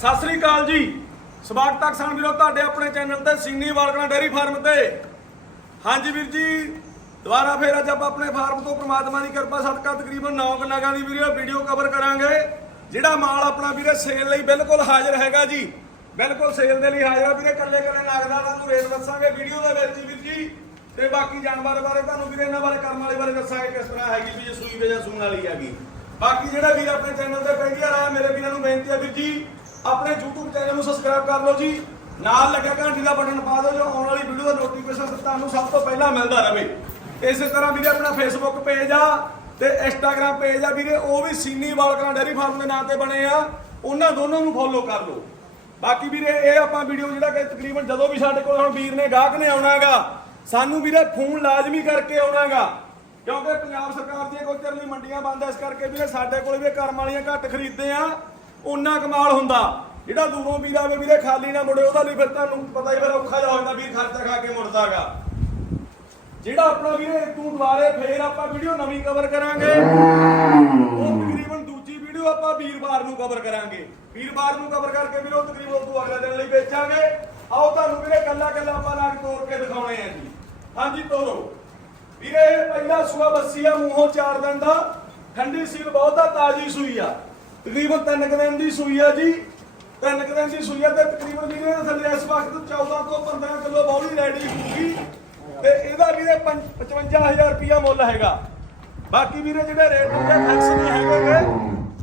ਸਤਿ ਸ੍ਰੀ ਅਕਾਲ ਜੀ। ਸਵਾਗਤ ਹੈ ਕਿਸਾਨ ਵੀਰੋ ਤੁਹਾਡੇ ਆਪਣੇ ਚੈਨਲ ਤੇ ਸਿੰਨੀ ਵਾਲਕਣਾ ਡੇਅਰੀ ਫਾਰਮ ਤੇ। ਹਾਂਜੀ ਵੀਰ ਜੀ, ਦੁਬਾਰਾ ਫੇਰ ਅੱਜ ਆਪਾਂ ਆਪਣੇ ਫਾਰਮ ਤੋਂ ਪ੍ਰਮਾਤਮਾ ਦੀ ਕਿਰਪਾ, ਸਦਕਾ ਤਕਰੀਬਨ 9 ਨਗਾਂ ਦੀ ਵੀਡੀਓ ਵੀਡੀਓ ਕਵਰ ਕਰਾਂਗੇ। ਜਿਹੜਾ ਮਾਲ ਆਪਣਾ ਵੀਰੇ ਸੇਲ ਲਈ ਬਿਲਕੁਲ ਹਾਜ਼ਰ ਹੈਗਾ ਜੀ। ਬਿਲਕੁਲ ਸੇਲ ਦੇ ਲਈ ਹਾਜ਼ਰ ਆ ਵੀਰੇ ਕੱਲੇ ਕੱਲੇ ਨਗਦਾਂ ਦਾ ਰੇਟ ਦੱਸਾਂਗੇ ਵੀਡੀਓ ਦੇ ਵਿੱਚ ਵੀਰ ਜੀ। ਤੇ ਬਾਕੀ ਜਾਨਵਰ ਬਾਰੇ ਤੁਹਾਨੂੰ ਵੀਰੇ ਇਹਨਾਂ ਬਾਰੇ, ਕਰਮ ਵਾਲੇ ਬਾਰੇ ਦੱਸਾਂਗੇ ਕਿਸ ਤਰ੍ਹਾਂ ਹੈਗੀ ਵੀ ਜੇ ਸੂਈ ਵੇ ਜਾਂ ਸੂਣ ਵਾਲੀ ਹੈਗੀ। ਬਾਕੀ ਜਿਹੜਾ ਵੀਰ ਆਪਣੇ ਚੈਨਲ ਤੇ ਪਹਿਲੀ ਵਾਰ ਆਇਆ, ਮੇਰੇ ਵੀਰਾਂ ਨੂੰ ਬੇਨਤੀ ਹੈ ਵੀਰ ਜੀ ਆਪਣੇ YouTube ਚੈਨਲ ਨੂੰ ਸਬਸਕ੍ਰਾਈਬ ਕਰ ਲਓ ਜੀ। ਨਾਲ ਲੱਗਿਆ ਘੰਟੀ ਦਾ ਬਟਨ ਪਾ ਦਿਓ ਜੋ ਆਉਣ ਵਾਲੀ ਵੀਡੀਓ ਦਾ ਨੋਟੀਫਿਕੇਸ਼ਨ ਤੁਹਾਨੂੰ ਸਭ ਤੋਂ ਪਹਿਲਾਂ ਮਿਲਦਾ ਰਹੇ। ਇਸੇ ਤਰ੍ਹਾਂ ਵੀਰੇ ਆਪਣਾ Facebook ਪੇਜ ਆ ਤੇ Instagram ਪੇਜ ਆ ਵੀਰੇ, ਉਹ ਵੀ ਸੀਨੀ ਵਾਲਕਰਾਂ ਡੇਅਰੀ ਫਾਰਮ ਦੇ ਨਾਂ ਤੇ ਬਣੇ ਆ। ਉਹਨਾਂ ਦੋਨੋਂ ਨੂੰ ਫੋਲੋ ਕਰ ਲਓ। ਬਾਕੀ ਵੀਰੇ, ਇਹ ਆਪਾਂ ਵੀਡੀਓ ਜਿਹੜਾ ਕਿ ਤਕਰੀਬਨ ਜਦੋਂ ਵੀ ਸਾਡੇ ਕੋਲ ਹੁਣ ਵੀਰ ਨੇ, ਗਾਹਕ ਨੇ ਆਉਣਾਗਾ ਸਾਨੂੰ ਵੀਰੇ ਫੋਨ ਲਾਜ਼ਮੀ ਕਰਕੇ ਆਉਣਾਗਾ ਕਿਉਂਕਿ ਪੰਜਾਬ ਸਰਕਾਰ ਦੀਆਂ ਕੋਈ ਲਈ ਮੰਡੀਆਂ ਬੰਦ ਐ ਇਸ ਕਰਕੇ ਵੀਰੇ ਸਾਡੇ ਕੋਲ ਵੀ ਕਰਮ ਵਾਲੀਆਂ ਘੱਟ ਖਰੀਦਦੇ ਆ। ਉਹਨਾਂ ਕਮਾਲ ਹੁੰਦਾ। ਜਿਹੜਾ ਦੂਰੋਂ ਵੀਰ ਆਵੇ, ਵੀਰੇ ਖਾਲੀ ਨਾ ਮੁੜੇ, ਉਹਦਾ ਲਈ ਫਿਰ ਤੁਹਾਨੂੰ ਪਤਾ ਹੀ ਫਿਰ ਔਖਾ ਜਾ ਹੁੰਦਾ ਵੀਰ ਖਰਚਾ ਖਾ ਕੇ ਮੁੜਦਾਗਾ। ਜਿਹੜਾ ਆਪਣਾ ਵੀਰੇ ਤੂੰ ਦੁਬਾਰੇ ਫੇਰ ਆਪਾਂ ਵੀਡੀਓ ਨਵੀਂ ਕਵਰ ਕਰਾਂਗੇ। ਉਹ ਤਕਰੀਬਨ ਦੂਜੀ ਵੀਡੀਓ ਆਪਾਂ ਵੀਰਵਾਰ ਨੂੰ ਕਵਰ ਕਰਾਂਗੇ। ਵੀਰਵਾਰ ਨੂੰ ਕਵਰ ਕਰਕੇ ਵੀਰੇ ਉਹ ਤਕਰੀਬਨ ਉਹ ਤੋਂ ਅਗਲੇ ਦਿਨ ਲਈ ਵੇਚਾਂਗੇ। ਆਓ ਤੁਹਾਨੂੰ ਵੀਰੇ ਕੱਲਾ ਕੱਲਾ ਆਪਾਂ ਨਾਲ ਤੋੜ ਕੇ ਦਿਖਾਉਣੇ ਆ ਜੀ। ਹਾਂਜੀ ਤੋਰੋ ਵੀਰੇ, ਇਹ ਪਹਿਲਾ ਸੂਆ ਬੱਸੀ ਆ, ਮੂੰਹੋਂ ਚਾਰ ਦਿਨ ਦਾ ਠੰਡੀ ਸੀਲ ਬਹੁਤ ਤਾਜੀ ਸੂਈ ਆ। ਤਕਰੀਬਨ ਤਿੰਨ ਕੁ ਦਿਨ ਦੀ ਸੂਈ ਆ ਜੀ। ਤਿੰਨ ਕੁ ਦਿਨ ਦੀ ਸੂਈ ਆ ਤੇ ਤਕਰੀਬਨ ਵੀਰੇ ਇਹਦੇ ਥੱਲੇ ਇਸ ਵਕਤ 14 ਤੋਂ 15 ਕਿਲੋ ਬੌਲੀ ਰੈਡੀ ਹੋਊਗੀ। ਤੇ ਇਹਦਾ ਵੀਰੇ 55000 ਰੁਪਿਆ ਮੁੱਲ ਹੈਗਾ। ਬਾਕੀ ਵੀਰੇ ਜਿਹੜੇ ਰੇਟ ਹੁੰਦੇ ਫਿਕਸ ਨਹੀਂ ਹੈਗੇ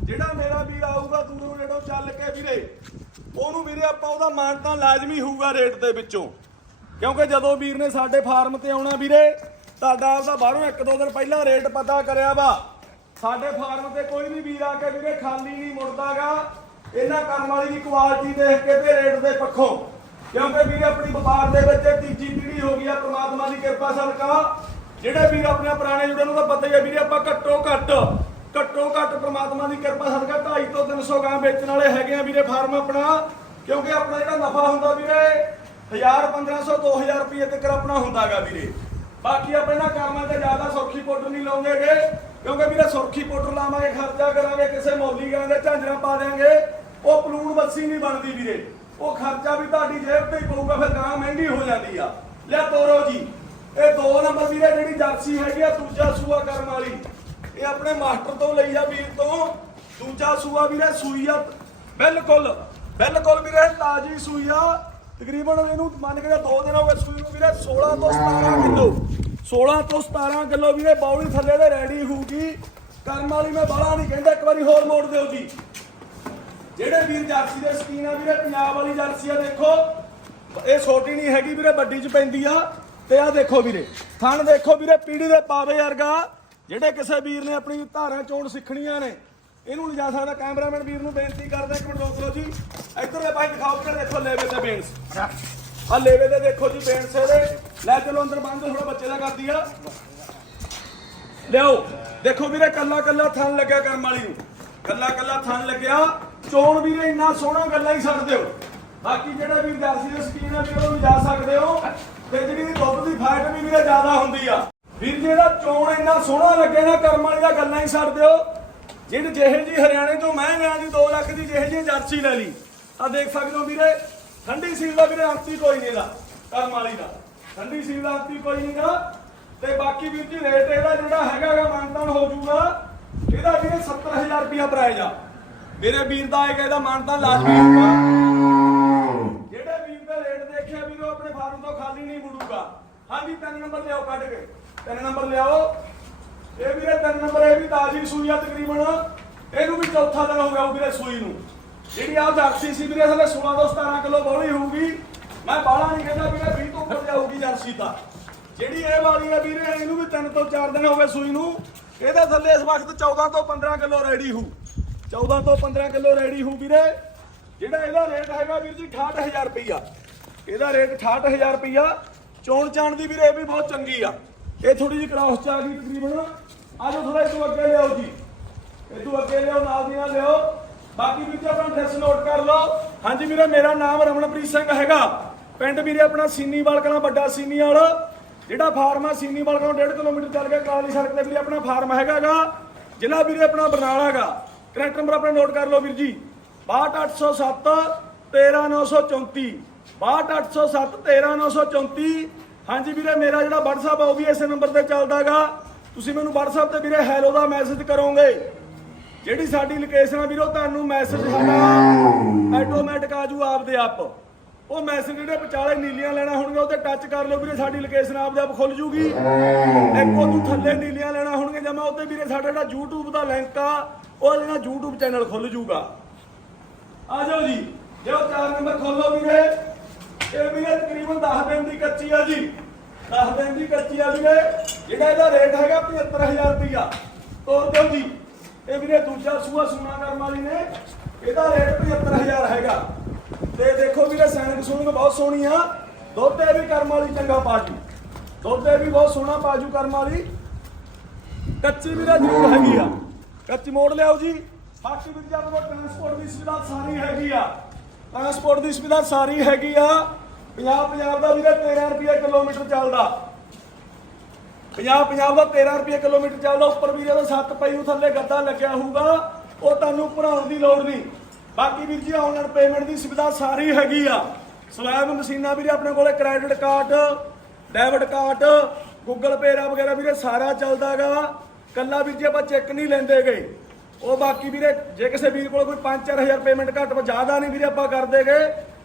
ਜਿਹੜਾ ਮੇਰਾ ਵੀਰ ਆਊਗਾ ਦੂਰੋਂ ਨੇੜੋਂ ਚੱਲ ਕੇ ਵੀਰੇ, ਉਹਨੂੰ ਵੀਰੇ ਆਪਾਂ ਉਹਦਾ ਮਾਨ ਤਾਂ ਲਾਜ਼ਮੀ ਹੋਊਗਾ ਰੇਟ ਦੇ ਵਿੱਚੋਂ। ਕਿਉਂਕਿ ਜਦੋਂ ਵੀਰ ਨੇ ਸਾਡੇ ਫਾਰਮ ਤੇ ਆਉਣਾ ਵੀਰੇ, ਤੁਹਾਡਾ ਆਪਦਾ ਬਾਹਰੋਂ ਇੱਕ ਦੋ ਦਿਨ ਪਹਿਲਾਂ ਰੇਟ ਪਤਾ ਕਰਿਆ ਵਾ। ਸਾਡੇ ਫਾਰਮ ਤੇ ਕੋਈ ਵੀ ਵੀਰ ਆ ਕੇ ਵੀਰੇ ਖਾਲੀ ਨਹੀਂ ਮੁੜਦਾਗਾ। ਇਹਨਾਂ ਕੰਮ ਵਾਲੀ ਦੀ ਕੁਆਲਿਟੀ ਦੇਖ ਕੇ ਤੇ ਰੇਟ ਦੇ ਪੱਖੋਂ। ਕਿਉਂਕਿ ਵੀਰੇ ਆਪਣੀ ਵਪਾਰ ਦੇ ਵਿੱਚ ਤੀਜੀ ਪੀੜ੍ਹੀ ਹੋ ਗਈ ਆ, ਪ੍ਰਮਾਤਮਾ ਦੀ ਕਿਰਪਾ ਸਦਕਾ। ਜਿਹੜੇ ਵੀਰ ਆਪਣੇ ਪੁਰਾਣੇ ਜੁੜੇ ਨੂੰ ਤਾਂ ਪਤਾ ਹੀ ਆ ਵੀਰੇ, ਆਪਾਂ ਘੱਟੋ ਘੱਟ ਘੱਟੋ ਘੱਟ ਪ੍ਰਮਾਤਮਾ ਦੀ ਕਿਰਪਾ ਸਦਕਾ 250 ਤੋਂ 300 ਗਾਂ ਵੇਚਣ ਵਾਲੇ ਹੈਗੇ ਆ ਵੀਰੇ ਫਾਰਮ ਆਪਣਾ। ਕਿਉਂਕਿ ਆਪਣਾ ਜਿਹੜਾ ਨਫਾ ਹੁੰਦਾ ਵੀਰੇ 1000 1500 2000 ਰੁਪਏ ਤੱਕ ਆਪਣਾ ਹੁੰਦਾਗਾ ਵੀਰੇ। ਬਾਕੀ ਆਪਾਂ ਇਹਨਾਂ ਕਰਮਾਂ ਤੇ ਜ਼ਿਆਦਾ ਸੌਖੀ ਪਾਊਡਰ ਨਹੀਂ ਲਾਉਂਦੇਗੇ। ਕਿਉਂਕਿ ਵੀਰੇ ਸੁਰਖੀ ਪਾਊਡਰ ਲਾਵਾਂਗੇ, ਖਰਚਾ ਕਰਾਂਗੇ, ਕਿਸੇ ਮੌਲੀ ਗਾਂ ਦੇ ਝਾਂਜਰਾਂ ਪਾ ਦੇਾਂਗੇ ਉਹ ਪਲੂਣ ਬੱਸੀ ਨਹੀਂ ਬਣਦੀ ਵੀਰੇ। ਉਹ ਖਰਚਾ ਵੀ ਤੁਹਾਡੀ ਜੇਬ ਤੇ ਹੀ ਪਊਗਾ, ਫਿਰ ਗਾਂ ਮਹਿੰਗੀ ਹੋ ਜਾਂਦੀ ਆ। ਲੈ ਤੋਰੋ ਜੀ। ਇਹ ਦੋ ਨੰਬਰ ਵੀਰੇ ਜਿਹੜੀ ਜਰਸੀ ਹੈਗੀ ਆ, ਦੂਜਾ ਸੂਆ ਕਰਨ ਵਾਲੀ। ਇਹ ਆਪਣੇ ਮਾਸਟਰ ਤੋਂ ਲਈ ਆ ਵੀਰ ਤੋਂ। ਦੂਜਾ ਸੂਆ ਵੀਰੇ ਸੂਈ ਆ। ਬਿਲਕੁਲ ਬਿਲਕੁਲ ਵੀਰੇ ਤਾਜੀ ਸੂਈ ਆ। ਤਕਰੀਬਨ ਇਹਨੂੰ ਮੰਨ ਕੇ 2 ਦਿਨ ਹੋ ਗਏ ਸੂਈ ਨੂੰ ਵੀਰੇ 16 ਤੋਂ 17 ਕਿਲੋ। 16 ਤੋਂ 17 ਕਿਲੋ ਵੀਰੇ ਬੌਲੀ ਥੱਲੇ ਦੇ ਰੈਡੀ ਹੋਊਗੀ। ਕਰਮ ਵਾਲੀ ਮੈਂ ਬਾਲਾ ਨਹੀਂ ਕਹਿੰਦਾ, ਇੱਕ ਵਾਰੀ ਹੋਰ ਮੋੜ ਦਿਓ ਜੀ। ਜਿਹੜੇ ਵੀਰ ਜਰਸੀ ਦੇ ਸਕੀਨ ਆ ਵੀਰੇ, ਪੰਜਾਬ ਵਾਲੀ ਜਰਸੀ ਆ, ਦੇਖੋ। ਇਹ ਛੋਟੀ ਨਹੀਂ ਹੈਗੀ ਵੀਰੇ, ਵੱਡੀ ਚ ਪੈਂਦੀ ਆ। ਤੇ ਆ ਦੇਖੋ ਵੀਰੇ, ਥਣ ਦੇਖੋ ਵੀਰੇ, ਪੀੜੀ ਦੇ ਪਾਵੇ ਵਰਗਾ। ਜਿਹੜੇ ਕਿਸੇ ਵੀਰ ਨੇ ਆਪਣੀ ਧਾਰਾਂ ਚੋਣ ਸਿੱਖਣੀਆਂ ਨੇ, ਇਹਨੂੰ ਲਿਜਾ ਸਕਦਾ। ਕੈਮਰਾਮੈਨ ਵੀਰ ਨੂੰ ਬੇਨਤੀ ਕਰਦਾ, ਇੱਕ ਮਿੰਟ ਰੋਕ ਲਓ ਜੀ। ਇੱਧਰਲੇ ਭਾਈ ਦਿਖਾਓ ਕਿ ਦੇਖੋ ਲੇਵੇ ਤੇ ਬੇਨਸ। ਆ ਲੇਵੇ ਤੇ ਦੇਖੋ ਜੀ ਬੇਨਸ ਇਹਦੇ ਲੈ ਚਲੋ ਅੰਦਰ ਬੰਦ ਥੋੜਾ ਬੱਚੇ ਦਾ ਕਰਦੀ ਆ। ਲਿਆਓ। ਦੇਖੋ ਵੀਰੇ, ਕੱਲਾ ਕੱਲਾ ਥਣ ਲੱਗਿਆ ਕੰਮ ਵਾਲੀ ਨੂੰ। ਕੱਲਾ ਕੱਲਾ ਥਣ ਲੱਗਿਆ। ਚੋਣ ਵੀਰੇ, ਇੰਨਾ ਸੋਹਣਾ ਗੱਲਾਂ ਹੀ ਛੱਡ ਦਿਓ ਬਾਕੀ ਜਿਹੜਾ ਵੀਰ ਜਰਸੀ ਦੇ ਸਕੀਨ ਆ ਵੀਰੇ, ਉਹ ਵੀ ਜਾ ਸਕਦੇ ਹੋ। ਤੇ ਜਿਹੜੀ ਦੁੱਧ ਦੀ ਫੈਟ ਵੀ ਵੀਰੇ ਜ਼ਿਆਦਾ ਹੁੰਦੀ ਆ। ਵੀਰ ਜਿਹੜਾ ਚੋਣ ਇੰਨਾ ਸੋਹਣਾ ਲੱਗੇ ਨਾ, ਕਰਮ ਵਾਲੀ ਦਾ ਗੱਲਾਂ ਹੀ ਛੱਡ ਦਿਓ ਜਿਹੜੀ ਜਿਹੇ ਜੀ ਹਰਿਆਣੇ ਤੋਂ ਮੈਂ ਲਿਆ ਜੀ 2 ਲੱਖ ਦੀ ਜਿਹੇ ਜੀ ਜਰਸੀ ਲੈ ਲਈ। ਆ ਦੇਖ ਸਕਦੇ ਹੋ ਵੀਰੇ ਠੰਡੀ ਸੀਲ ਦਾ ਵੀਰੇ ਅੰਤੀ ਕੋਈ ਨਹੀਂ ਦਾ ਕਰਮ ਵਾਲੀ ਦਾ। ਠੰਡੀ ਸੀਲ ਦਾ ਅੰਤੀ ਕੋਈ ਨਹੀਂ ਦਾ ਤੇ ਬਾਕੀ ਵੀਰ ਜੀ ਰੇਟ ਇਹਦਾ ਜਿਹੜਾ ਹੈਗਾਗਾ ਮਾਨਤਾਨ ਹੋ ਜਾਊਗਾ। ਇਹਦਾ ਵੀਰੇ 70000 ਰੁਪਿਆ ਪ੍ਰਾਈਜ਼ ਆ। ਮੇਰੇ ਵੀਰ ਦਾ ਆਏਗਾ ਇਹਦਾ ਮਾਨਤਾਨ ਲਾਜ਼ਮੀ ਹੋਊਗਾ ਜਿਹੜੇ ਵੀਰ ਦਾ ਰੇਟ ਦੇਖਿਆ ਵੀਰ, ਆਪਣੇ ਫਾਰਮ ਤੋਂ ਖਾਲੀ ਨਹੀਂ ਮੁੜੂਗਾ। ਹਾਂਜੀ, ਤਿੰਨ ਨੰਬਰ ਲਿਆਓ ਕੱਢ ਕੇ। ਤਿੰਨ ਨੰਬਰ ਲਿਆਓ। ਇਹ ਵੀਰੇ ਤਿੰਨ ਨੰਬਰ, ਇਹ ਵੀ ਤਾਜ਼ੀ ਸੂਈ ਆ ਤਕਰੀਬਨ। ਇਹਨੂੰ ਵੀ ਚੌਥਾ ਦਿਨ ਹੋ ਗਿਆ ਉਹ ਵੀਰੇ ਸੂਈ ਨੂੰ। ਜਿਹੜੀ ਆ ਜਰਸੀ ਸੀ ਵੀਰੇ ਥੱਲੇ 16 ਤੋਂ 17 ਕਿਲੋ ਬੋਲੀ ਹੋਊਗੀ। ਮੈਂ ਬਾਹਲਾ ਨਹੀਂ ਕਹਿੰਦਾ ਵੀਰੇ 20 ਤੋਂ ਉੱਪਰ ਜਾਊਗੀ ਜਰਸੀ ਤਾਂ। ਜਿਹੜੀ ਇਹ ਵਾਲੀ ਆ ਵੀਰੇ, ਇਹਨੂੰ ਵੀ ਤਿੰਨ ਤੋਂ 4 ਦਿਨ ਹੋ ਗਏ ਸੂਈ ਨੂੰ। ਇਹਦੇ ਥੱਲੇ ਇਸ ਵਕਤ 14 ਤੋਂ 15 ਕਿਲੋ ਰੈਡੀ ਹੋਊ। 14 ਤੋਂ 15 ਕਿਲੋ ਰੈਡੀ ਹੋਊ ਵੀਰੇ। ਜਿਹੜਾ ਇਹਦਾ ਰੇਟ ਹੈਗਾ ਵੀਰ ਜੀ 68000 ਰੁਪਈਆ। ਇਹਦਾ ਰੇਟ 68000 ਰੁਪਈਆ। ਚੋਣ ਚਾਣ ਦੀ ਵੀਰੇ, ਇਹ ਵੀ ਬਹੁਤ ਚੰਗੀ ਆ। ਇਹ ਥੋੜੀ ਜਿਹੀ ਕ੍ਰਾਸ ਚ ਆ ਗਈ ਤਕਰੀਬਨ। ਆਜੋ ਥੋੜਾ ਇਹ ਤੋਂ ਅੱਗੇ ਲਿਆਓ ਜੀ। ਇਹ ਤੋਂ ਅੱਗੇ ਲਿਆਓ, ਨਾਲ ਦੀ ਨਾਲ ਲਿਆਓ। ਬਾਕੀ ਵੀਰ ਜੀ, ਆਪਣਾ ਐਡਰੈਸ ਨੋਟ ਕਰ ਲਓ। ਹਾਂਜੀ ਵੀਰੇ, ਮੇਰਾ ਨਾਮ ਰਮਨਪ੍ਰੀਤ ਸਿੰਘ ਹੈਗਾ। ਪਿੰਡ ਵੀਰੇ, ਆਪਣਾ ਸੀਨੀਵਾਲ ਕਲਾਂ ਵੱਡਾ ਸੀਨੀਵਾਲ ਜਿਹੜਾ ਫਾਰਮ ਆ, ਸੀਨੀ ਵਾਲਕਣਾ 1.5 ਕਿਲੋਮੀਟਰ ਚੱਲ ਕੇ ਕਾਲੀ ਸੜਕ ਤੇ ਵੀਰੇ ਆਪਣਾ ਫਾਰਮ ਹੈਗਾਗਾ। ਜ਼ਿਲ੍ਹਾ ਵੀਰੇ, ਆਪਣਾ ਬਰਨਾਲਾ ਹੈਗਾ। ਕਰੈਕਟਰ ਨੰਬਰ ਆਪਣਾ ਨੋਟ ਕਰ ਲਓ ਵੀਰ ਜੀ। 62807 13934 62807 13934 ਹਾਂਜੀ ਵੀਰੇ, ਮੇਰਾ ਜਿਹੜਾ WhatsApp ਆ, ਉਹ ਵੀ ਇਸੇ ਨੰਬਰ ਤੇ ਚੱਲਦਾਗਾ ਤੁਸੀਂ ਮੈਨੂੰ WhatsApp ਤੇ ਵੀਰੇ ਹੈਲੋ ਦਾ ਮੈਸੇਜ ਕਰੋਗੇ। ਜਿਹੜੀ ਸਾਡੀ ਲੋਕੇਸ਼ਨ ਆ ਵੀਰੋ, ਤੁਹਾਨੂੰ ਮੈਸੇਜ ਸਾਡਾ ਆਟੋਮੈਟਿਕ ਆਜੂ ਆਪਦੇ ਆਪ। ਉਹ ਮੈਸੇਜ ਜਿਹੜੇ ਵਿਚਾਲੇ ਨੀਲੀਆਂ ਲੈਣਾ ਹੋਣਗੇ ਉਹ ਟੱਚ ਕਰ ਲਿਓ ਵੀਰੇ, ਸਾਡੀ ਲੋਕੇਸ਼ਨ ਆਪਦੇ ਆਪ ਖੁੱਲ ਜੂਗੀ। ਇੱਕ ਉਹ ਤੋਂ ਥੱਲੇ ਨੀਲੀਆਂ ਲੈਣਾ ਹੋਣਗੇ ਜਮਾ ਉੱਤੇ ਵੀਰੇ, ਸਾਡਾ ਜਿਹੜਾ YouTube ਦਾ ਲਿੰਕ ਆ, ਉਹ ਜਿਹੜਾ YouTube ਚੈਨਲ ਖੁੱਲ ਜੂਗਾ। ਆ ਜਾਓ ਜੀ ਜੋ 4 ਨੰਬਰ ਖੋਲੋ ਵੀਰੇ। ਇਹ ਵੀਰੇ ਤਕਰੀਬਨ 10 ਦਿਨ ਦੀ ਕੱਚੀ ਆ ਜੀ। 10 ਦਿਨ ਦੀ ਕੱਚੀ ਆ ਵੀਰੇ। ਜਿਹੜਾ ਇਹਦਾ ਰੇਟ ਹੈਗਾ 75000 ਰੁਪਇਆ ਤੋਰ ਦਿਓ ਜੀ। ਇਹ ਵੀਰੇ ਦੂਜਾ ਸੂਆ ਸੋਨਾ ਕਰਮ ਵਾਲੀ ਨੇ। ਇਹਦਾ ਰੇਟ 75000 ਹੈਗਾ। ਤੇ ਦੇਖੋ ਵੀਰੇ, ਸੈਨਕ ਸੂਣਕ ਬਹੁਤ ਸੋਹਣੀ ਆ। ਦੁੱਧ ਇਹ ਵੀ ਕਰਮ ਵਾਲੀ ਚੰਗਾ ਪਾਜੂ। ਦੁੱਧ ਇਹ ਵੀ ਬਹੁਤ ਸੋਹਣਾ ਪਾਜੂ ਕਰਮ ਵਾਲੀ। ਕੱਚੀ ਵੀਰੇ ਜ਼ਰੂਰ ਹੈਗੀ ਆ। ਕੱਚੀ ਮੋੜ ਲਿਆਓ ਜੀ। ਬਾਕੀ ਵੀਰ ਜੀ ਆਪਣੇ ਟਰਾਂਸਪੋਰਟ ਦੀ ਸੁਵਿਧਾ ਸਾਰੀ ਹੈਗੀ ਆ। ਟਰਾਂਸਪੋਰਟ ਦੀ ਸੁਵਿਧਾ ਸਾਰੀ ਹੈਗੀ ਆ। ਪੰਜਾਬ ਪੰਜਾਬ ਦਾ ਵੀਰੇ 13 ਰੁਪਏ ਕਿਲੋਮੀਟਰ ਚੱਲਦਾ। ਪੰਜਾਬ ਪੰਜਾਬ ਦਾ 13 ਰੁਪਏ ਕਿਲੋਮੀਟਰ ਚੱਲਦਾ, ਉੱਪਰ ਵੀਰੇ ਦਾ ਸੱਤ ਪਈ ਨੂੰ ਥੱਲੇ ਗੱਦਾ ਲੱਗਿਆ ਹੋਊਗਾ, ਉਹ ਤੁਹਾਨੂੰ ਭਰਾਉਣ ਦੀ ਲੋੜ ਨਹੀਂ। ਬਾਕੀ ਵੀਰ ਜੀ ਆਨਲਾਈਨ ਪੇਮੈਂਟ ਦੀ ਸੁਵਿਧਾ ਸਾਰੀ ਹੈਗੀ ਆ। ਸਵੈਬ ਮਸ਼ੀਨਾਂ ਵੀਰੇ ਆਪਣੇ ਕੋਲੇ credit card debit card Google Pay ਰਾ ਵਗੈਰਾ ਵੀਰੇ, ਸਾਰਾ ਚੱਲਦਾਗਾ ਕੱਲਾ ਵੀਰ ਜੀ ਆਪਾਂ ਚੈੱਕ ਨਹੀਂ ਲੈਂਦੇ ਗਏ। ਉਹ ਬਾਕੀ ਵੀਰੇ, ਜੇ ਕਿਸੇ ਵੀਰ ਕੋਲ ਕੋਈ 5-4000 ਪੇਮੈਂਟ ਘੱਟ ਜ਼ਿਆਦਾ ਨਹੀਂ ਵੀਰੇ ਆਪਾਂ ਕਰ ਦੇਗੇ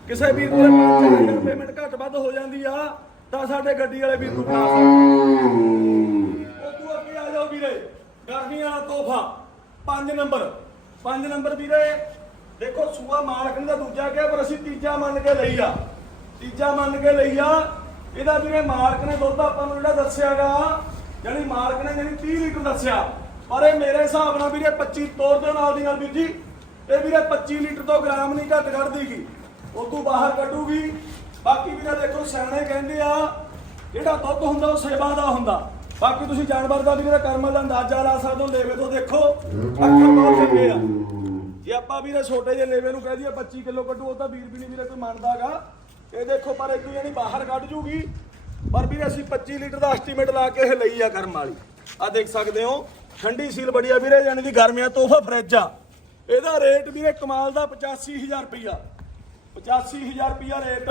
ਕਿਸੇ ਵੀਰ ਕੋਲੇ 5-4000 ਪੇਮੈਂਟ ਘੱਟ ਵੱਧ ਹੋ ਜਾਂਦੀ ਆ। ਤਾਂ ਸਾਡੇ ਗੱਡੀ ਵਾਲੇ ਵੀਰ ਨੂੰ ਬਣਾ ਸਕਦੇ। ਉਹ ਤੂੰ ਅੱਗੇ ਆ ਜਾਓ ਵੀਰੇ। ਗਰਮੀਆਂ ਵਾਲਾ ਤੋਹਫਾ। 5 ਨੰਬਰ। 5 ਨੰਬਰ ਵੀਰੇ, ਦੇਖੋ ਸੂਆ ਮਾਲਕ ਨੇ ਦੂਜਾ ਕਿਹਾ ਪਰ ਅਸੀਂ ਤੀਜਾ ਮੰਨ ਕੇ ਲਈ ਆ। ਤੀਜਾ ਮੰਨ ਕੇ ਲਈ ਆ। ਇਹਦਾ ਵੀਰੇ ਮਾਲਕ ਨੇ ਦੁੱਧ ਆਪਾਂ ਨੂੰ ਜਿਹੜਾ ਦੱਸਿਆਗਾ ਜਾਨੀ ਮਾਲਕ ਨੇ ਜਾਨੀ 30 ਲੀਟਰ ਦੱਸਿਆ। ਪਰ ਇਹ ਮੇਰੇ ਹਿਸਾਬ ਨਾਲ ਵੀਰੇ 25 ਤੋਰ ਦੇ ਨਾਲ ਦੀ ਨਾਲ ਵੀਰ ਜੀ। ਇਹ ਵੀਰੇ 25 ਲੀਟਰ ਤੋਂ ਗ੍ਰਾਮ ਨਹੀਂ ਘੱਟ ਕੱਢਦੀਗੀ। ਉਹ ਤੋਂ ਬਾਹਰ ਕੱਢੂਗੀ। ਬਾਕੀ ਵੀਰੇ ਦੇਖੋ ਸਿਆਣੇ ਕਹਿੰਦੇ ਆ ਜਿਹੜਾ ਦੁੱਧ ਹੁੰਦਾ ਉਹ ਸੇਵਾ ਦਾ ਹੁੰਦਾ। ਬਾਕੀ ਤੁਸੀਂ ਜਾਨਵਰ ਦਾ ਵੀ ਜਿਹੜਾ ਕਰਮ ਦਾ ਅੰਦਾਜ਼ਾ ਲਾ ਸਕਦੇ ਹੋ ਲੇਵੇ ਤੋਂ ਦੇਖੋ ਅੱਖਰ ਬਹੁਤ ਚੰਗੇ ਆ। ਜੇ ਆਪਾਂ ਵੀਰੇ ਛੋਟੇ ਜਿਹੇ ਲੇਵੇ ਨੂੰ ਕਹਿ ਦਈਏ 25 ਕਿਲੋ ਕੱਢੂ ਉਹ ਤਾਂ ਵੀਰ ਵੀ ਨਹੀਂ ਵੀਰੇ ਕੋਈ ਮੰਨਦਾਗਾ ਇਹ ਦੇਖੋ ਪਰ ਇਦੋਂ ਯਾਨੀ ਬਾਹਰ ਕੱਢ ਜੂਗੀ। ਪਰ ਵੀਰੇ ਅਸੀਂ 25 ਲੀਟਰ ਦਾ ਐਸਟੀਮੇਟ ਲਾ ਕੇ ਇਹ ਲਈ ਆ ਕਰਮ ਵਾਲੀ। ਆ ਦੇਖ ਸਕਦੇ ਹੋ ਠੰਡੀ ਸੀਲ ਬੜੀ ਆ ਵੀਰੇ ਯਾਨੀ ਦੀ ਗਰਮੀਆਂ ਤੋਹਫਾ ਫਰਿੱਜ ਆ। ਇਹਦਾ ਰੇਟ ਵੀਰੇ ਕਮਾਲ ਦਾ 85000 ਰੁਪਈਆ। 85000 ਰੁਪਿਆ ਰੇਟ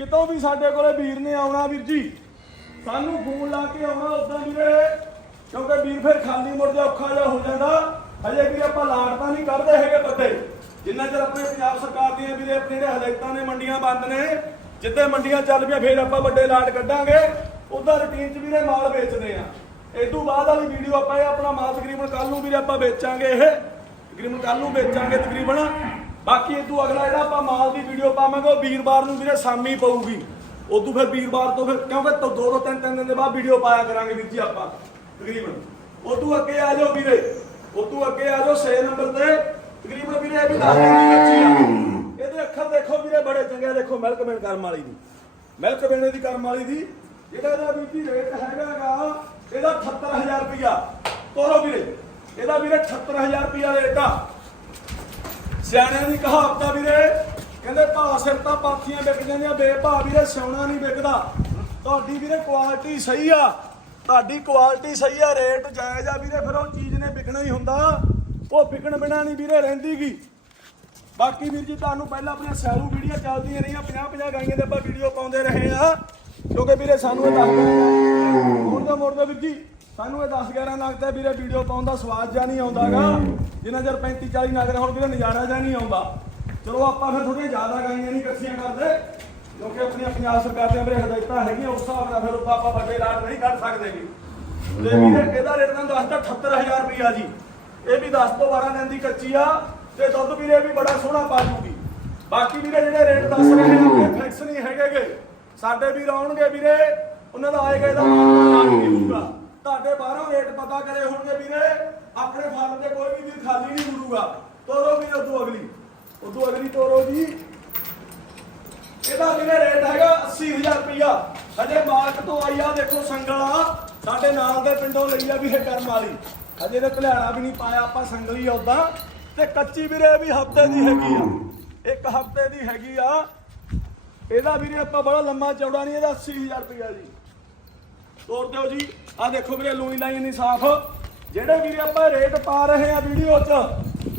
ਕਿਤੋਂ ਵੀ ਸਾਡੇ ਕੋਲੇ ਵੀਰ ਨੇ ਆਉਣਾ ਵੀਰ ਜੀ? ਸਾਨੂੰ ਫੋਨ ਲਾ ਕੇ ਆਉਣਾ ਉਦਾਂ ਵੀਰੇ। ਕਿਉਂਕਿ ਵੀਰ ਫਿਰ ਖਾਲੀ ਮੁੜ ਜਾ ਔਖਾ ਜਿਹਾ ਹੋ ਜਾਂਦਾ। ਹਜੇ ਵੀ ਆਪਾਂ ਲਾਟ ਤਾਂ ਨਹੀਂ ਕਰਦੇ ਹੈਗੇ ਬੰਦੇ। ਜਿੰਨਾ ਚਿਰ ਆਪਣੇ ਪੰਜਾਬ ਸਰਕਾਰ ਦੀਆਂ ਵੀਰੇ ਆਪਣੇ ਜਿਹੜੇ ਹਦਾਇਤਾਂ ਨੇ, ਮੰਡੀਆਂ ਬੰਦ ਨੇ ਜਿੱਦੇ ਮੰਡੀਆਂ ਚੱਲ ਪਈਆਂ, ਫਿਰ ਆਪਾਂ ਵੱਡੇ ਲਾਟ ਕੱਢਾਂਗੇ। ਉਦਾਂ ਰੁਟੀਨ 'ਚ ਵੀਰੇ ਮਾਲ ਵੇਚਦੇ ਆ। ਇਸ ਤੋਂ ਬਾਅਦ ਵਾਲੀ ਵੀਡੀਓ ਆਪਾਂ ਇਹ ਆਪਣਾ ਮਾਲ ਤਕਰੀਬਨ ਕੱਲ ਨੂੰ ਵੀਰੇ ਆਪਾਂ ਵੇਚਾਂਗੇ ਇਹ। ਤਕਰੀਬਨ ਕੱਲ ਨੂੰ ਵੇਚਾਂਗੇ ਤਕਰੀਬਨ। ਬਾਕੀ ਇਹ ਤੋਂ ਅਗਲਾ ਜਿਹੜਾ ਆਪਾਂ ਮਾਲ ਦੀ ਵੀਡੀਓ ਪਾਵਾਂਗੇ, ਉਹ ਵੀਰਵਾਰ ਨੂੰ ਵੀਰੇ ਸ਼ਾਮੀ ਪਊਗੀ। ਉਦੋਂ ਫਿਰ ਵੀਰਵਾਰ ਤੋਂ ਫਿਰ ਕਿਉਂਕਿ ਦੋ ਦੋ ਤਿੰਨ ਤਿੰਨ ਦਿਨ ਦੇ ਬਾਅਦ ਵੀਡੀਓ ਪਾਇਆ ਕਰਾਂਗੇ ਵੀਰ ਜੀ ਆਪਾਂ, ਤਕਰੀਬਨ। ਉਦੋਂ ਅੱਗੇ ਆ ਜਾਓ ਵੀਰੇ। ਉਦੋਂ ਅੱਗੇ ਆ ਜਾਓ 6 ਨੰਬਰ ਤੇ। ਤਕਰੀਬਨ ਵੀਰੇ ਇਹ ਵੀ ਦੱਸ ਦਿੰਦੀ ਕੱਚੀ ਆ। ਇਹਦੇ ਅੱਖਰ ਦੇਖੋ ਵੀਰੇ, ਬੜੇ ਚੰਗੇ ਦੇਖੋ ਮਿਲਕ ਮੇਨ ਕਰਮ ਵਾਲੀ ਦੀ। ਮਿਲਕ ਮੇਨ ਦੀ ਕਰਮ ਵਾਲੀ ਦੀ। ਜਿਹੜਾ ਇਹਦਾ ਵੀਰ ਜੀ ਰੇਟ ਹੈਗਾਗਾ ਇਹਦਾ 78000 ਰੁਪਇਆ ਤੋਰੋ ਵੀਰੇ। ਇਹਦਾ ਵੀਰੇ 78000 ਰੁਪਇਆ ਰੇਟ ਆ। ਸਿਆਣਿਆਂ ਦੀ ਕਹਾਵਤ ਆ ਵੀਰੇ। ਕਹਿੰਦੇ ਭਾਅ ਸਿਰ ਤਾਂ ਪਾਥੀਆਂ ਵਿਕ ਜਾਂਦੀਆਂ ਬੇਭਾ ਵੀਰੇ ਸੋਨਾ ਨਹੀਂ ਵਿਕਦਾ। ਤੁਹਾਡੀ ਵੀਰੇ ਕੁਆਲਿਟੀ ਸਹੀ ਆ। ਤੁਹਾਡੀ ਕੁਆਲਿਟੀ ਸਹੀ ਆ ਰੇਟ ਜਾਇਜ਼ ਆ ਵੀਰੇ, ਫਿਰ ਉਹ ਚੀਜ਼ ਨੇ ਵਿਕਣਾ ਹੀ ਹੁੰਦਾ। ਉਹ ਵਿਕਣ ਬਿਨਾ ਨਹੀਂ ਵੀਰੇ ਰਹਿੰਦੀਗੀ ਬਾਕੀ ਵੀਰ ਜੀ, ਤੁਹਾਨੂੰ ਪਹਿਲਾਂ ਆਪਣੀਆਂ ਸੈਲੂ ਵੀਡੀਓ ਚੱਲਦੀਆਂ ਰਹੀਆਂ 50 50 ਗਾਈਆਂ ਦੇ ਆਪਾਂ ਵੀਡੀਓ ਪਾਉਂਦੇ ਰਹੇ ਆ। ਕਿਉਂਕਿ ਵੀਰੇ ਸਾਨੂੰ ਇਹ ਦੱਸ ਮੋੜਦਾ ਮੋੜਦਾ ਵੀਰ ਜੀ ਸਾਨੂੰ ਇਹ 10 11 ਲੱਗਦਾ ਵੀਰੇ ਵੀਡੀਓ ਪਾਉਣ ਦਾ ਸਵਾਦ ਜਾਂ ਨਹੀਂ ਆਉਂਦਾਗਾ। ਜਿੰਨਾ ਚਿਰ 35 40 ਨਗਰ ਹੁਣ ਵੀਰੇ ਨਜ਼ਾਰਾ ਜਾਂ ਨਹੀਂ ਆਉਂਦਾ। ਚਲੋ ਆਪਾਂ ਫਿਰ ਥੋੜੀਆਂ ਜ਼ਿਆਦਾ ਗਾਈਆਂ ਨਹੀਂ ਇਕੱਠੀਆਂ ਕਰਦੇ। ਕਿਉਂਕਿ ਆਪਣੀਆਂ ਪੰਜਾਬ ਸਰਕਾਰ ਦੀਆਂ ਵੀਰੇ ਹਦਾਇਤਾਂ ਹੈਗੀਆਂ ਉਸ ਹਿਸਾਬ ਨਾਲ ਫਿਰ ਆਪਾਂ ਵੱਡੇ ਲਾਟ ਨਹੀਂ ਕੱਢ ਸਕਦੇ ਜੀ। ਤੇ ਵੀਰੇ ਇਹਦਾ ਰੇਟ ਤੁਹਾਨੂੰ ਦੱਸਦਾ 78000 ਰੁਪਿਆ ਜੀ। ਇਹ ਵੀ 10 ਤੋਂ 12 ਦਿਨ ਦੀ ਕੱਚੀ ਆ ਤੇ ਦੁੱਧ ਵੀਰੇ ਵੀ ਬੜਾ ਸੋਹਣਾ ਪਾ ਜੂਗੀ। ਬਾਕੀ ਵੀਰੇ ਜਿਹੜੇ ਰੇਟ ਦੱਸ ਰਹੇ ਇਹ ਫਿਕਸ ਨਹੀਂ ਹੈਗੇਗੇ। ਸਾਡੇ ਵੀਰ ਆਉਣਗੇ ਵੀਰੇ ਉਹਨਾਂ ਦਾ ਆਏਗਾ ਇਹਦਾ ਮਾਲ ਨਹੀਂ ਹੋਊਗਾ। ਤੁਹਾਡੇ ਬਾਹਰੋਂ ਰੇਟ ਪਤਾ ਕਰੇ ਹੋਣਗੇ ਵੀਰੇ। ਆਪਣੇ ਫਾਰਮ ਤੇ ਕੋਈ ਵੀ ਵੀਰ ਖਾਲੀ ਨਹੀਂ ਮੁੜੂਗਾ। ਤੋਰੋ ਵੀਰੇ ਉਦੋਂ ਅਗਲੀ। ਉਦੋਂ ਅਗਲੀ ਤੋਰੋ ਜੀ। ਇਹਦਾ ਅਗਲੇ ਰੇਟ ਹੈਗਾ? 80000 ਰੁਪਇਆ ਹਜੇ ਮਾਰਕ ਤੋਂ ਆਈ ਆ, ਦੇਖੋ ਸੰਗਲਾ ਸਾਡੇ ਨਾਲ ਦੇ ਪਿੰਡੋਂ ਲਈ ਆ ਵੀ ਇਹ ਕਰਮ ਵਾਲੀ। ਹਜੇ ਤੇ ਭਲਿਆਣਾ ਵੀ ਨਹੀਂ ਪਾਇਆ, ਆਪਾਂ ਸੰਗਲੀ ਉਦਾਂ ਤੇ ਕੱਚੀ ਵੀਰੇ ਵੀ ਹਫ਼ਤੇ ਦੀ ਹੈਗੀ ਆ। ਇੱਕ ਹਫ਼ਤੇ ਦੀ ਹੈਗੀ ਆ। ਇਹਦਾ ਵੀਰੇ ਆਪਾਂ ਬੜਾ ਲੰਮਾ ਚੌੜਾ ਨਹੀਂ, ਇਹਦਾ 80000 ਰੁਪਇਆ ਜੀ। ਤੋੜ ਦਿਓ ਜੀ। ਆ ਦੇਖੋ ਵੀਰੇ ਲੂਈ ਲਾਈ ਨਹੀਂ ਸਾਫ਼। ਜਿਹੜੇ ਵੀਰੇ ਆਪਾਂ ਰੇਟ ਪਾ ਰਹੇ ਆ ਵੀਡੀਓ 'ਚ,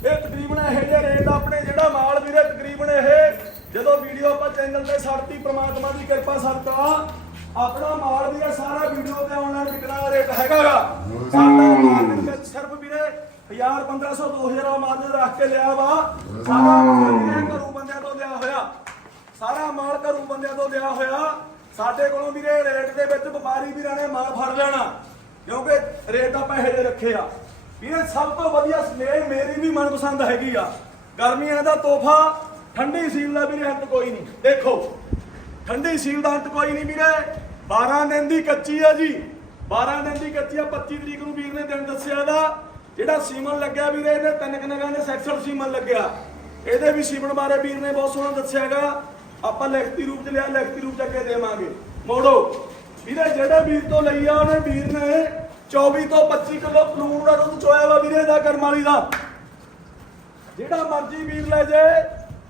ਇਹ ਤਕਰੀਬਨ ਇਹ ਜਿਹੇ ਰੇਟ ਆਪਣੇ ਜਿਹੜਾ ਮਾਲ ਵੀਰੇ ਤਕਰੀਬਨ ਇਹ, ਜਦੋਂ ਵੀਡੀਓ ਆਪਾਂ ਚੈਨਲ ਤੇ ਛੱਡਤੀ, ਪ੍ਰਮਾਤਮਾ ਦੀ ਕਿਰਪਾ ਸਦਕਾ ਆਪਣਾ ਮਾਲ ਵੀਰੇ ਸਾਰਾ ਵੀਡੀਓ ਤੇ ਆਨਲਾਈਨ ਵਿਕਣ ਰੇਟ ਹੈਗਾਗਾ ਸਾਡਾ ਮਾਲ ਵਿੱਚ ਸਿਰਫ ਵੀਰੇ 1000 1500 2000 ਮਾਲ ਰੱਖ ਕੇ ਲਿਆ ਵਾ, ਸਾਰਾ ਮਾਲ ਵੀਰੇ ਘਰੋਂ ਬੰਦਿਆਂ ਤੋਂ ਲਿਆ ਹੋਇਆ। ਸਾਰਾ ਮਾਲ ਘਰੋਂ ਬੰਦਿਆਂ ਤੋਂ ਲਿਆ ਹੋਇਆ। ਸਾਡੇ ਕੋਲੋਂ ਵੀਰੇ ਰੇਟ ਦੇ ਵਿੱਚ ਵਪਾਰੀ ਵੀਰਾਂ ਨੇ ਮਾਲ ਫੜ ਲੈਣਾ, ਕਿਉਂਕਿ ਰੇਟ ਆਪਾਂ ਇਹੋ ਜਿਹੇ ਰੱਖੇ ਆ। ਵੀਰੇ, ਸਭ ਤੋਂ ਵਧੀਆ ਸਨੇਹ ਮੇਰੀ ਵੀ ਮਨਪਸੰਦ ਹੈਗੀ ਆ। ਗਰਮੀਆਂ ਦਾ ਤੋਹਫਾ, ਠੰਡੀ ਸੀਲ ਦਾ ਵੀਰੇ ਅੰਤ ਕੋਈ ਨਹੀਂ। ਦੇਖੋ, ਠੰਡੀ ਸੀਲ ਦਾ ਅੰਤ ਕੋਈ ਨਹੀਂ ਵੀਰੇ। 12 ਦਿਨ ਦੀ ਕੱਚੀ ਆ ਜੀ। 12 ਦਿਨ ਦੀ ਕੱਚੀ ਆ 25 ਤਰੀਕ ਨੂੰ ਵੀਰ ਨੇ ਦਿਨ ਦੱਸਿਆ ਦਾ ਜਿਹੜਾ ਸੀਮਨ ਲੱਗਿਆ ਵੀਰੇ, ਇਹਦੇ ਤਿੰਨ ਕਨਗਾਂ ਦੇ ਸੈਕਸ਼ਨ ਸੀਮਨ ਲੱਗਿਆ। ਇਹਦੇ ਵੀ ਸੀਮਨ ਬਾਰੇ ਵੀਰ ਨੇ ਬਹੁਤ ਸੋਹਣਾ ਦੱਸਿਆਗਾ ਆਪਾਂ ਲਿਖਤੀ ਰੂਪ ਚ ਲਿਆ, ਲਿਖਤੀ ਰੂਪ ਚ ਅੱਗੇ ਦੇਵਾਂਗੇ। ਮੋੜੋ। ਵੀਰੇ, ਜਿਹੜੇ ਵੀਰ ਤੋਂ ਲਈ ਆ ਉਹਨੇ ਵੀਰ ਨੇ 24 ਤੋਂ 25 ਕਿਲੋ ਪਲੂਣ ਦਾ ਦੁੱਧ ਚੋਇਆ ਵਾ ਵੀਰੇ ਦਾ ਕਰਮ ਦਾ। ਜਿਹੜਾ ਮਰਜ਼ੀ ਵੀਰ ਲੈ ਜੇ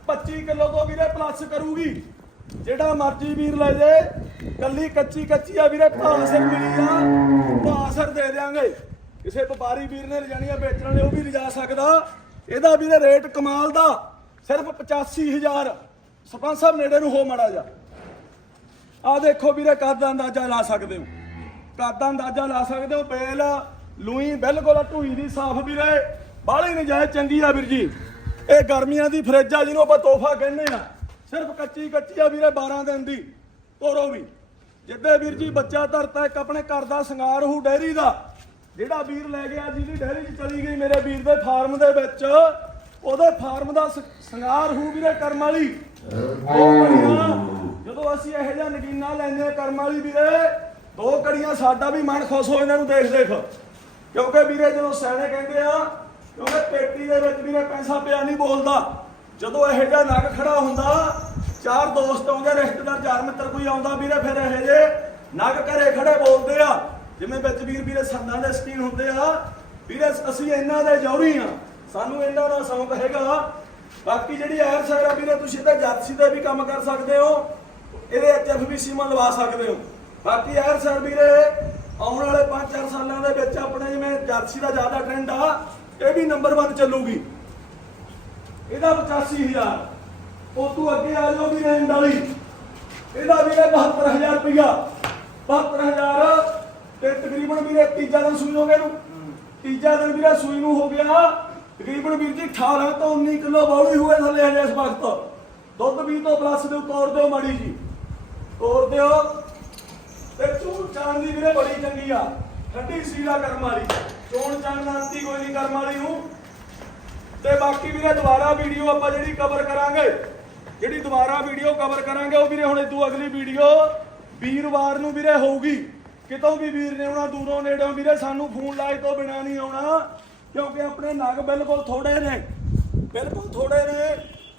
25 ਕਿਲੋ ਤੋਂ ਵੀਰੇ ਪਲੱਸ ਕਰੂਗੀ। ਜਿਹੜਾ ਮਰਜ਼ੀ ਵੀਰ ਲੈ ਜੇ, ਕੱਲੀ ਕੱਚੀ ਕੱਚੀ ਆ ਵੀਰੇ ਭਾਸਰ ਮਿਲੀ ਆ ਭਾਸਰ ਦੇ ਦਿਆਂਗੇ। ਕਿਸੇ ਵਪਾਰੀ ਵੀਰ ਨੇ ਲਿਜਾਣੀ ਆ ਵੇਚਣ ਵਾਲੇ, ਉਹ ਵੀ ਲਿਜਾ ਸਕਦਾ। ਇਹਦਾ ਵੀਰੇ ਰੇਟ ਕਮਾਲ ਦਾ, ਸਿਰਫ 85000 ਸਰਪੰਚ ਸਾਹਿਬ ਨੇੜੇ ਨੂੰ ਹੋ ਮਾੜਾ ਜਾ ਆ ਦੇਖੋ ਵੀਰੇ ਕੱਦ ਦਾ ਅੰਦਾਜ਼ਾ ਲਾ ਸਕਦੇ ਹੋ। ਕੱਦ ਦਾ ਅੰਦਾਜ਼ਾ ਲਾ ਸਕਦੇ ਹੋ। ਬੇਲ ਲੂਈ ਬਿਲਕੁਲ ਢੂਈ ਦੀ ਸਾਫ਼ ਵੀਰੇ। ਬਾਹਲੀ ਨਜਾਇਜ਼ ਚੰਗੀ ਆ ਵੀਰ ਜੀ। ਇਹ ਗਰਮੀਆਂ ਦੀ ਫਰਿੱਜ ਆ, ਜਿਹਨੂੰ ਆਪਾਂ ਤੋਹਫਾ ਕਹਿੰਦੇ ਆ। ਸਿਰਫ ਕੱਚੀ ਕੱਚੀ ਆ ਵੀਰੇ 12 ਦਿਨ ਦੀ। ਤੋਰੋ ਵੀ। ਜਿੱਦੇ ਵੀਰ ਜੀ ਬੱਚਾ ਧਰਤਾ, ਇੱਕ ਆਪਣੇ ਘਰ ਦਾ ਸ਼ਿੰਗਾਰ ਹੂ ਡੈਰੀ ਦਾ। ਜਿਹੜਾ ਵੀਰ ਲੈ ਗਿਆ, ਜਿਹਦੀ ਡੈਰੀ 'ਚ ਚਲੀ ਗਈ ਮੇਰੇ ਵੀਰ ਦੇ ਫਾਰਮ ਦੇ ਵਿੱਚ, ਉਹਦੇ ਫਾਰਮ ਦਾ ਸ਼- ਸ਼ਿੰਗਾਰ ਹੂ ਵੀਰੇ ਕਰਮ ਵਾਲੀ। ਜਦੋਂ ਅਸੀਂ ਇਹੋ ਜਿਹਾ ਨਗੀਨਾ ਲੈਂਦੇ ਆ ਕਰਮ ਵਾਲੀ ਵੀਰੇ, ਦੋ ਕੜੀਆਂ ਸਾਡਾ ਵੀ ਮਨ ਖੁਸ਼ ਹੋ ਇਹਨਾਂ ਨੂੰ ਦੇਖ ਦੇਖ। ਕਿਉਂਕਿ ਵੀਰੇ ਜਦੋਂ ਸਿਆਣੇ ਕਹਿੰਦੇ ਆ, ਕਿਉਂਕਿ ਪੇਟੀ ਦੇ ਵਿੱਚ ਵੀਰੇ ਪੈਸਾ ਪਿਆ ਨਹੀਂ ਬੋਲਦਾ। ਜਦੋਂ ਇਹੋ ਜਿਹਾ ਨਗ ਖੜਾ ਹੁੰਦਾ, ਚਾਰ ਦੋਸਤ ਆਉਂਦੇ, ਰਿਸ਼ਤੇਦਾਰ, ਯਾਰ ਮਿੱਤਰ ਕੋਈ ਆਉਂਦਾ ਵੀਰੇ, ਫਿਰ ਇਹੋ ਜਿਹੇ ਨਗ ਘਰੇ ਖੜੇ ਬੋਲਦੇ ਆ। ਜਿਵੇਂ ਵਿੱਚ ਵੀਰ ਵੀਰੇ ਸੰਦਾਂ ਦੇ ਸਕੀਨ ਹੁੰਦੇ ਆ। ਵੀਰੇ ਅਸੀਂ ਇਹਨਾਂ ਦੇ ਜੌਹਰੀ ਆ। ਸਾਨੂੰ ਇਹਨਾਂ ਦਾ ਸ਼ੌਂਕ ਹੈਗਾ ਬਾਕੀ ਜਿਹੜੀ ਐਰ ਸਾਈਡ ਆ ਵੀਰੇ ਤੁਸੀਂ ਤਾਂ ਜਰਸੀ ਦਾ ਵੀ ਕੰਮ ਕਰ ਸਕਦੇ ਹੋ, ਇਹਦੇ ਐਚਐਫਬੀਸੀ ਮਨ ਲਵਾ ਸਕਦੇ ਹੋ। ਬਾਕੀ ਐਰ ਸਾਈਡ ਵੀਰੇ ਆਉਣ ਵਾਲੇ 5-4 ਸਾਲਾਂ ਦੇ ਵਿੱਚ ਆਪਣੇ ਜਿਵੇਂ ਜਰਸੀ ਦਾ ਜ਼ਿਆਦਾ ਟ੍ਰੈਂਡ ਆ, ਇਹ ਵੀ ਨੰਬਰ 1 ਚੱਲੂਗੀ। ਇਹਦਾ 85000 ਉਹ ਤੋਂ ਅੱਗੇ ਆ ਜਾਓ ਵੀਰੇ ਇੰਡ ਵਾਲੀ ਇਹਦਾ ਵੀਰੇ 72000 ਰੁਪਇਆ 72000 ਤੇ ਤਕਰੀਬਨ ਵੀਰੇ ਤੀਜਾ ਦਿਨ ਸੂਈ ਹੋ ਗਿਆ ਨੂੰ ਤੀਜਾ ਦਿਨ ਵੀਰੇ ਸੂਈ ਨੂੰ ਹੋ ਗਿਆ ਤਕਰੀਬਨ ਵੀਰ ਜੀ 18 ਤੋਂ 19 ਕਿਲੋ ਬੌਲੀ ਹੋਏ ਥੱਲੇ ਹਜੇ ਇਸ ਵਕਤ। ਦੁੱਧ 20 ਤੋਂ ਪਲੱਸ ਦੇ ਤੋੜ ਦਿਓ ਮਾੜੀ ਜੀ। ਤੋੜ ਦਿਓ। ਤੇ ਚੂੜ ਚਾਣ ਦੀ ਵੀਰੇ ਬੜੀ ਚੰਗੀ ਆ। ਠੰਡੀ ਸੀਲਾ ਕਰਮ ਵਾਲੀ। ਚੋਣ ਚਾਣ ਦਾ ਕੋਈ ਨਹੀਂ ਕਰਮ ਵਾਲੀ ਨੂੰ। ਤੇ ਬਾਕੀ ਵੀਰੇ ਦੁਬਾਰਾ ਵੀਡੀਓ ਆਪਾਂ ਜਿਹੜੀ ਕਵਰ ਕਰਾਂਗੇ, ਜਿਹੜੀ ਦੁਬਾਰਾ ਵੀਡੀਓ ਕਵਰ ਕਰਾਂਗੇ, ਉਹ ਵੀਰੇ ਹੁਣ ਇਦੋਂ ਅਗਲੀ ਵੀਡੀਓ ਵੀਰਵਾਰ ਨੂੰ ਵੀਰੇ ਹੋਊਗੀ। ਕਿਤੋਂ ਵੀ ਵੀਰ ਨੇ ਆਉਣਾ, ਦੂਰੋਂ ਨੇੜੋਂ ਵੀਰੇ ਸਾਨੂੰ ਫੋਨ ਲਾਏ ਤੋਂ ਬਿਨਾ ਨਹੀਂ ਆਉਣਾ। ਕਿਉਂਕਿ ਆਪਣੇ ਨਗ ਬਿਲਕੁਲ ਥੋੜੇ ਨੇ। ਬਿਲਕੁਲ ਥੋੜੇ ਨੇ।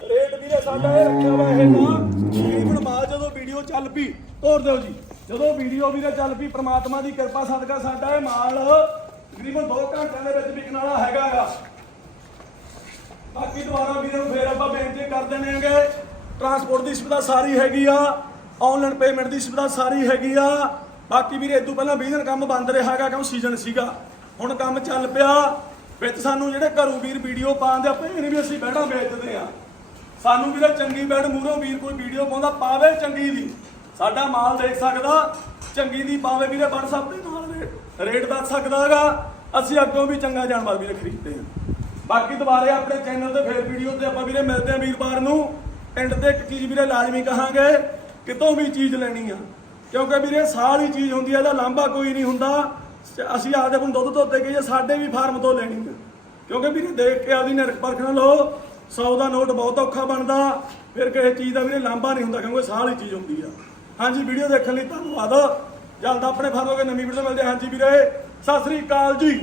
ਰੇਟ ਵੀਰੇ ਸਾਡਾ ਇਹ ਰੱਖਿਆ ਵਾ ਇਹ ਨਾ। ਤਕਰੀਬਨ ਮਾਲ ਜਦੋਂ ਵੀਡੀਓ ਚੱਲ ਪਈ, ਤੋਰ ਦਿਓ ਜੀ। ਜਦੋਂ ਵੀਡੀਓ ਵੀਰੇ ਚੱਲ ਪਈ, ਪ੍ਰਮਾਤਮਾ ਦੀ ਕਿਰਪਾ ਸਦਕਾ ਸਾਡਾ ਇਹ ਮਾਲ ਤਕਰੀਬਨ 2 ਘੰਟਿਆਂ ਦੇ ਵਿੱਚ ਵਿਕਣ ਵਾਲਾ ਹੈਗਾ ਬਾਕੀ ਦੁਬਾਰਾ ਵੀਰੇ ਨੂੰ ਫੇਰ ਆਪਾਂ ਬੇਨਤੀ ਕਰ ਦਿੰਦੇ ਆਂਗੇ ਟਰਾਂਸਪੋਰਟ ਦੀ ਸੁਵਿਧਾ ਸਾਰੀ ਹੈਗੀ ਆ। ਆਨਲਾਈਨ ਪੇਮੈਂਟ ਦੀ ਸੁਵਿਧਾ ਸਾਰੀ ਹੈਗੀ ਆ। ਬਾਕੀ ਵੀਰੇ ਇਦੋਂ ਪਹਿਲਾਂ 20 ਦਿਨ ਕੰਮ ਬੰਦ ਰਿਹਾ ਹੈਗਾ, ਕਿਉਂ ਸੀਜ਼ਨ ਸੀਗਾ। ਹੁਣ ਕੰਮ ਚੱਲ ਪਿਆ। ਵਿੱਚ ਸਾਨੂੰ ਜਿਹੜੇ ਘਰੋਂ ਵੀਰ ਵੀਡੀਓ ਪਾਉਂਦੇ ਆਪਾਂ ਇਹ ਵੀ ਅਸੀਂ ਬੈਠਾਂ ਵੇਚਦੇ ਆ। ਸਾਨੂੰ ਵੀਰੇ ਚੰਗੀ ਬੈਡ ਮੂਹਰੋਂ ਵੀਰ ਕੋਈ ਵੀਡੀਓ ਪਾਉਂਦਾ, ਪਾਵੇ ਚੰਗੀ ਦੀ। ਸਾਡਾ ਮਾਲ ਦੇਖ ਸਕਦਾ, ਚੰਗੀ ਦੀ ਪਾਵੇ ਵੀਰੇ, WhatsApp ਤੇ ਨਾਲ ਰੇਟ ਰੇਟ ਦੱਸ ਸਕਦਾਗਾ ਅਸੀਂ ਅੱਗੋਂ ਵੀ ਚੰਗਾ ਜਾਨਵਰ ਵੀਰੇ ਖਰੀਦਦੇ ਹਾਂ ਬਾਕੀ ਦੁਬਾਰੇ ਆਪਣੇ ਚੈਨਲ ਤੇ ਫੇਰ ਵੀਡੀਓ ਤੇ ਆਪਾਂ ਵੀਰੇ ਮਿਲਦੇ ਆਂ ਵੀਰਵਾਰ ਨੂੰ। ਐਂਡ ਤੇ ਇੱਕ ਚੀਜ਼ ਵੀਰੇ ਲਾਜ਼ਮੀ ਕਹਾਂਗੇ, ਕਿਤੋਂ ਵੀ ਚੀਜ਼ ਲੈਣੀ ਆ। ਕਿਉਂਕਿ ਵੀਰੇ ਸਾਰੀ ਚੀਜ਼ ਹੁੰਦੀ ਆ, ਇਹਦਾ ਲਾਂਭਾ ਕੋਈ ਨਹੀਂ ਹੁੰਦਾ। ਅਸੀਂ ਆਪਦੇ ਨੂੰ ਦੁੱਧ ਧੋਤੇ ਗਏ ਸਾਡੇ ਵੀ ਫਾਰਮ ਤੋਂ ਲੈਣੀ ਆ। ਕਿਉਂਕਿ ਵੀਰੇ ਦੇਖ ਕੇ ਆਪਦੀ ਨਿਰਖ ਪਰਖ ਨਾ ਲਓ 100 ਦਾ ਨੋਟ ਬਹੁਤ ਔਖਾ ਬਣਦਾ, ਫਿਰ ਕਿਸੇ ਚੀਜ਼ ਦਾ ਵੀਰੇ ਲਾਂਭਾ ਨਹੀਂ ਹੁੰਦਾ, ਕਿਉਂਕਿ ਸਾਹ ਵਾਲੀ ਚੀਜ਼ ਹੁੰਦੀ ਆ। ਹਾਂਜੀ, ਵੀਡੀਓ ਦੇਖਣ ਲਈ ਧੰਨਵਾਦ। ਜਲਦ ਆਪਣੇ ਫਾਰਮ ਹੋ ਕੇ ਨਵੀਂ ਵੀਡੀਓ ਮਿਲਦੇ ਹਾਂਜੀ ਵੀਰੇ, ਸਤਿ ਸ੍ਰੀ ਅਕਾਲ ਜੀ।